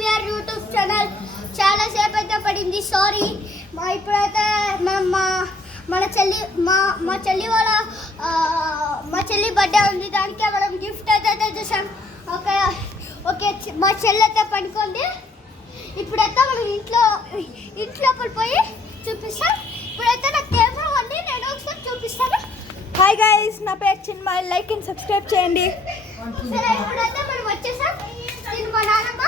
We are YouTube channel. చాలా సేపు అయితే పడింది, సారీ. ఇప్పుడైతే మన చెల్లి మా చెల్లి వాళ్ళ మా చెల్లి బర్త్డే ఉంది, దానికే మనం గిఫ్ట్ అయితే చూసాం. ఓకే ఓకే, మా చెల్లి అయితే పడుకోండి. ఇప్పుడైతే మనం ఇంట్లోపల పోయి చూపిస్తాం. ఇప్పుడైతే నా కెమెరా ఉంది, నేను ఒకసారి చూపిస్తాను. హాయ్ గైస్, నా పేరు చిన్మయ్. లైక్ అండ్ సబ్స్క్రైబ్ చేయండి. సరే, ఇప్పుడైతే మనం వచ్చేసాం. నేను మా నాన్నమ్మ.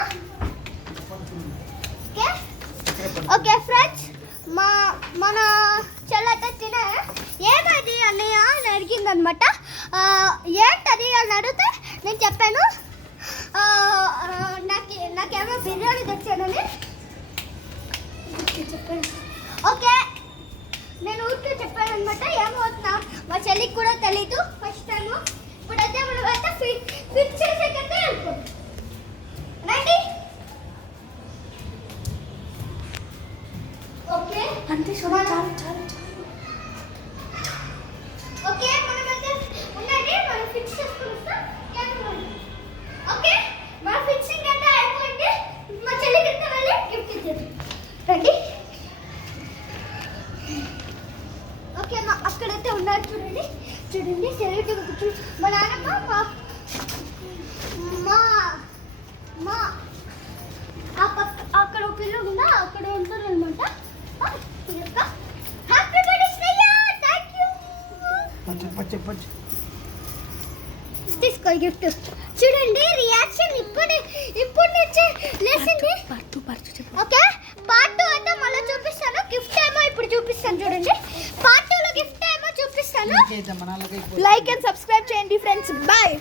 ఓకే ఫ్రెండ్స్, మన చెల్లైతే తినే ఏమది అన్నయ్య అని అడిగిందనమాట. ఏంటది అని అడిగితే నేను చెప్పాను నాకేమో బిర్యానీ తెచ్చానని చెప్పాను. ఓకే, నేను ఊరికే చెప్పాను అనమాట. ఏమవుతున్నా మా చెల్లికి కూడా తెలీదు ఫస్ట్ టైము. ఇప్పుడైతే మనం అయితే ఫిక్స్ చేసేకైతే వెళ్ళిపోతాం. రండి. ఓకే అంతే చాలు చాలు చాలు. ఓకే, మనమైతే ఉండండి, మనం ఫిక్స్ చేసుకుని వస్తాం. ఓకే, మన ఫిక్సింగ్ అయితే అయిపోయింది. మా చెల్లికి అయితే వెళ్ళి గిఫ్ట్ ఇచ్చేది. రండి. ఓకే, అక్కడైతే ఉన్నారు చూడండి. సెలబ్రిటీ కూర్చొని మా నాన్నమ్మ మా అక్కడ ఒక ఇల్లు ఉందా, అక్కడ ఉంటారు అనమాట. Happy birthday Shreya, thank you. తీసుకో గిఫ్ట్. చూడండి రియాక్షన్ ఇప్పుడు నుంచే లేచింది. ఓకే, పార్ట్ 2 అయితే మళ్ళీ చూపిస్తాను. గిఫ్ట్ ఏమో ఇప్పుడు చూపిస్తాను చూడండి. పార్ట్ 2 లో గిఫ్ట్ ఏమో చూపిస్తాను. లైక్ అండ్ సబ్స్క్రైబ్ చేయండి ఫ్రెండ్స్. బాయ్.